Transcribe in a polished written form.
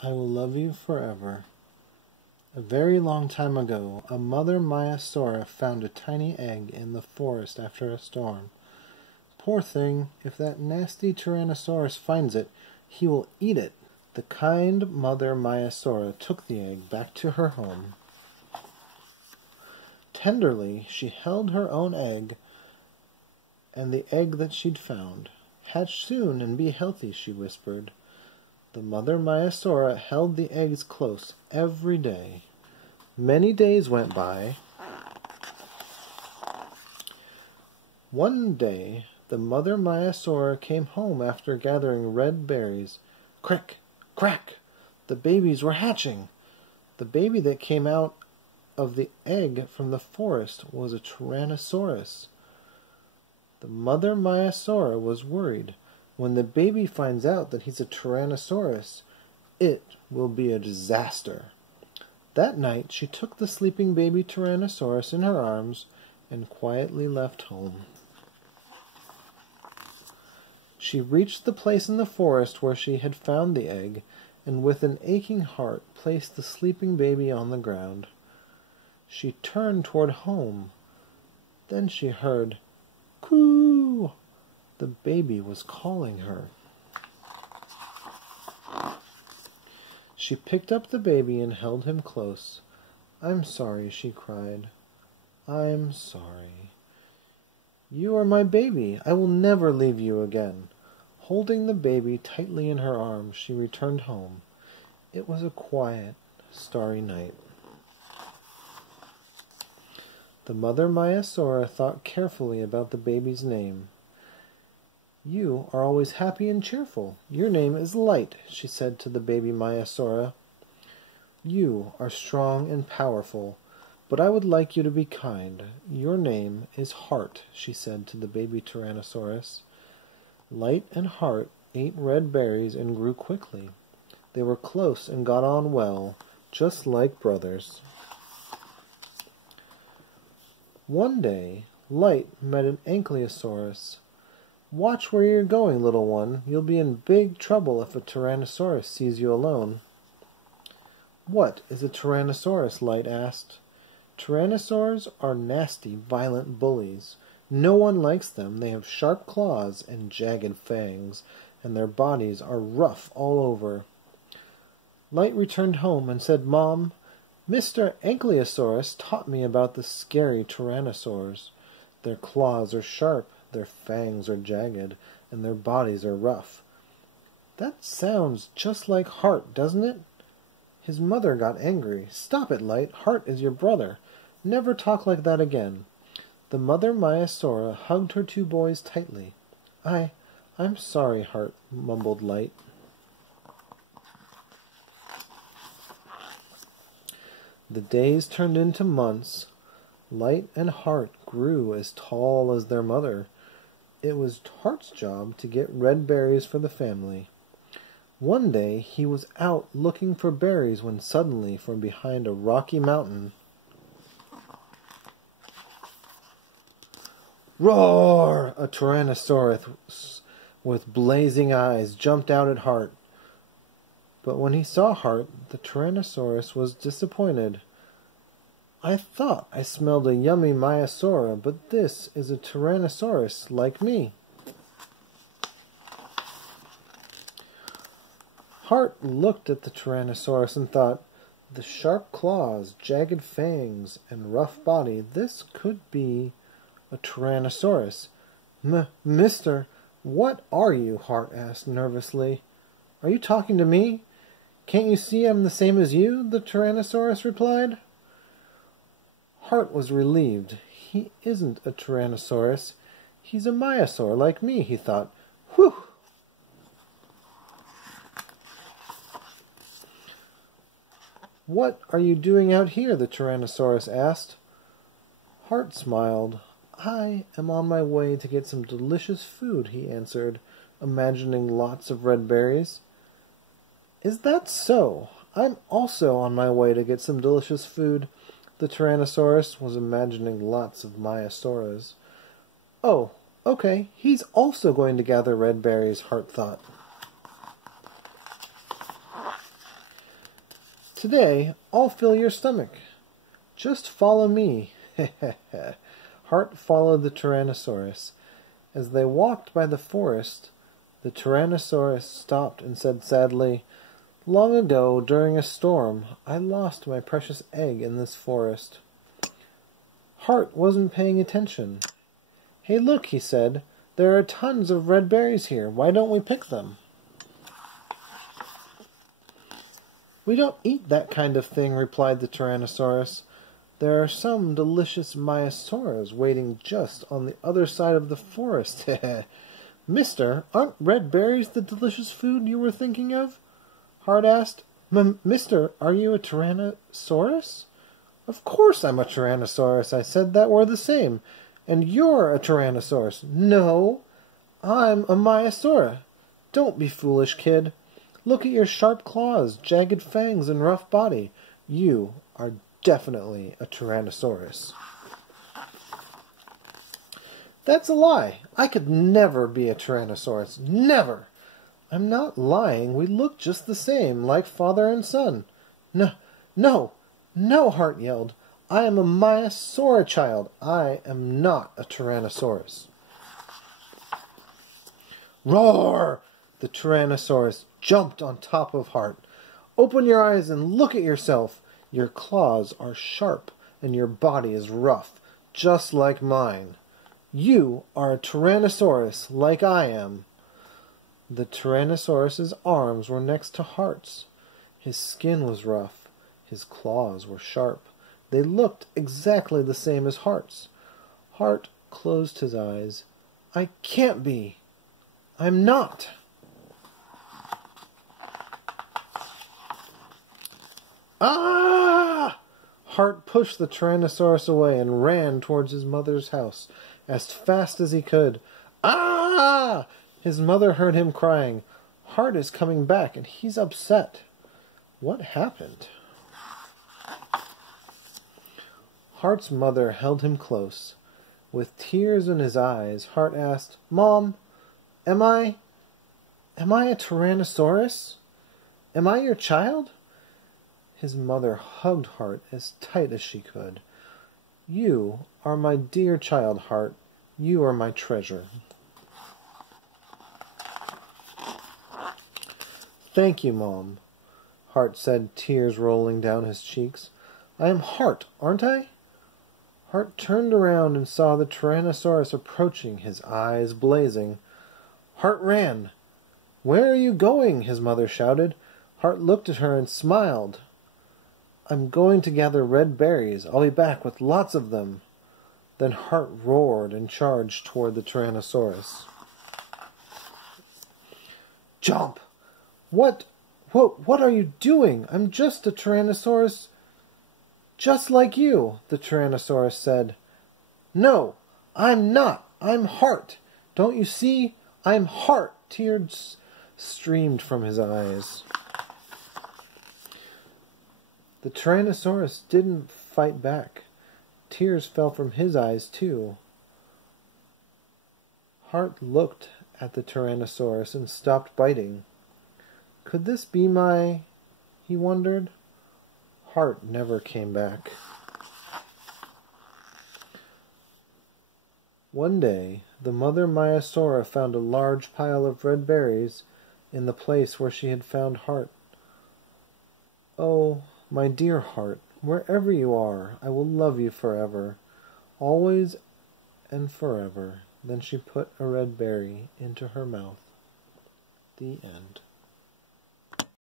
I will love you forever. A very long time ago, a mother Maiasaura found a tiny egg in the forest after a storm. Poor thing, if that nasty Tyrannosaurus finds it, he will eat it. The kind mother Maiasaura took the egg back to her home. Tenderly, she held her own egg and the egg that she'd found. Hatch soon and be healthy, she whispered. The mother Maiasaura held the eggs close every day. Many days went by. One day, the mother Maiasaura came home after gathering red berries. Crack! Crack! The babies were hatching. The baby that came out of the egg from the forest was a Tyrannosaurus. The mother Maiasaura was worried. When the baby finds out that he's a Tyrannosaurus, it will be a disaster. That night she took the sleeping baby Tyrannosaurus in her arms and quietly left home. She reached the place in the forest where she had found the egg, and with an aching heart placed the sleeping baby on the ground. She turned toward home. Then she heard, "Coo!" The baby was calling her. She picked up the baby and held him close. "I'm sorry," she cried. "I'm sorry. You are my baby. I will never leave you again." Holding the baby tightly in her arms, she returned home. It was a quiet, starry night. The mother Maiasaura thought carefully about the baby's name. "You are always happy and cheerful. Your name is Light," she said to the baby Maiasaura. "You are strong and powerful, but I would like you to be kind. Your name is Heart," she said to the baby Tyrannosaurus. Light and Heart ate red berries and grew quickly. They were close and got on well, just like brothers. One day, Light met an Ankylosaurus. "Watch where you're going, little one. You'll be in big trouble if a Tyrannosaurus sees you alone." "What is a Tyrannosaurus?" Light asked. "Tyrannosaurs are nasty, violent bullies. No one likes them. They have sharp claws and jagged fangs, and their bodies are rough all over." Light returned home and said, "Mom, Mr. Ankylosaurus taught me about the scary Tyrannosaurs. Their claws are sharp, their fangs are jagged, and their bodies are rough." "That sounds just like Heart, doesn't it?" His mother got angry. "Stop it, Light. Heart is your brother. Never talk like that again." The mother Maiasaura hugged her two boys tightly. I'm sorry, Heart," mumbled Light. The days turned into months. Light and Heart grew as tall as their mother. It was Heart's job to get red berries for the family. One day he was out looking for berries when suddenly, from behind a rocky mountain, roar! A Tyrannosaurus with blazing eyes jumped out at Heart. But when he saw Heart, the Tyrannosaurus was disappointed. "I thought I smelled a yummy Maiasaura, but this is a Tyrannosaurus like me." Heart looked at the Tyrannosaurus and thought, "The sharp claws, jagged fangs, and rough body, this could be a Tyrannosaurus." Mister, what are you?" Heart asked nervously. "Are you talking to me? Can't you see I'm the same as you?" the Tyrannosaurus replied. Heart was relieved. He isn't a Tyrannosaurus. He's a Maiasaur like me, he thought. Whew! "What are you doing out here?" the Tyrannosaurus asked. Heart smiled. "I am on my way to get some delicious food," he answered, imagining lots of red berries. "Is that so? I'm also on my way to get some delicious food." The Tyrannosaurus was imagining lots of Maiasauras. "Oh, okay, he's also going to gather red berries," Heart thought. Today, I'll fill your stomach. Just follow me. Hart followed the Tyrannosaurus. As they walked by the forest, the Tyrannosaurus stopped and said sadly, "Long ago, during a storm, I lost my precious egg in this forest." Hart wasn't paying attention. "Hey, look," he said. "There are tons of red berries here. Why don't we pick them?" "We don't eat that kind of thing," replied the Tyrannosaurus. "There are some delicious Maiasaurs waiting just on the other side of the forest." "Mister, aren't red berries the delicious food you were thinking of?" Hart asked. "Mister, are you a Tyrannosaurus?" "Of course I'm a Tyrannosaurus. I said that we're the same. And you're a Tyrannosaurus." "No, I'm a Maiasaura." "Don't be foolish, kid. Look at your sharp claws, jagged fangs, and rough body. You are definitely a Tyrannosaurus." "That's a lie. I could never be a Tyrannosaurus. Never." "I'm not lying. We look just the same, like father and son." "No, no, no," Hart yelled. "I am a Maiasaura child. I am not a Tyrannosaurus." Roar! The Tyrannosaurus jumped on top of Hart. "Open your eyes and look at yourself. Your claws are sharp and your body is rough, just like mine. You are a Tyrannosaurus, like I am." The Tyrannosaurus's arms were next to Hart's. His skin was rough. His claws were sharp. They looked exactly the same as Hart's. Hart closed his eyes. "I can't be. I'm not." "Ah!" Hart pushed the Tyrannosaurus away and ran towards his mother's house as fast as he could. "Ah!" His mother heard him crying. "Hart is coming back and he's upset." What happened? Hart's mother held him close. With tears in his eyes, Hart asked, "Mom, am I a Tyrannosaurus? Am I your child?" His mother hugged Hart as tight as she could. "You are my dear child, Hart. You are my treasure." "Thank you, Mom," Hart said, tears rolling down his cheeks. "I am Hart, aren't I?" Hart turned around and saw the Tyrannosaurus approaching, his eyes blazing. Hart ran. "Where are you going?" his mother shouted. Hart looked at her and smiled. "I'm going to gather red berries. I'll be back with lots of them." Then Hart roared and charged toward the Tyrannosaurus. "Jump! What are you doing? I'm just a Tyrannosaurus, just like you," the Tyrannosaurus said. "No, I'm not. I'm Hart. Don't you see? I'm Hart." Tears streamed from his eyes. The Tyrannosaurus didn't fight back. Tears fell from his eyes, too. Hart looked at the Tyrannosaurus and stopped biting. Could this be he wondered. Hart never came back. One day, the mother Maiasaura found a large pile of red berries in the place where she had found Hart. "Oh, my dear Hart, wherever you are, I will love you forever, always and forever." Then she put a red berry into her mouth. The end.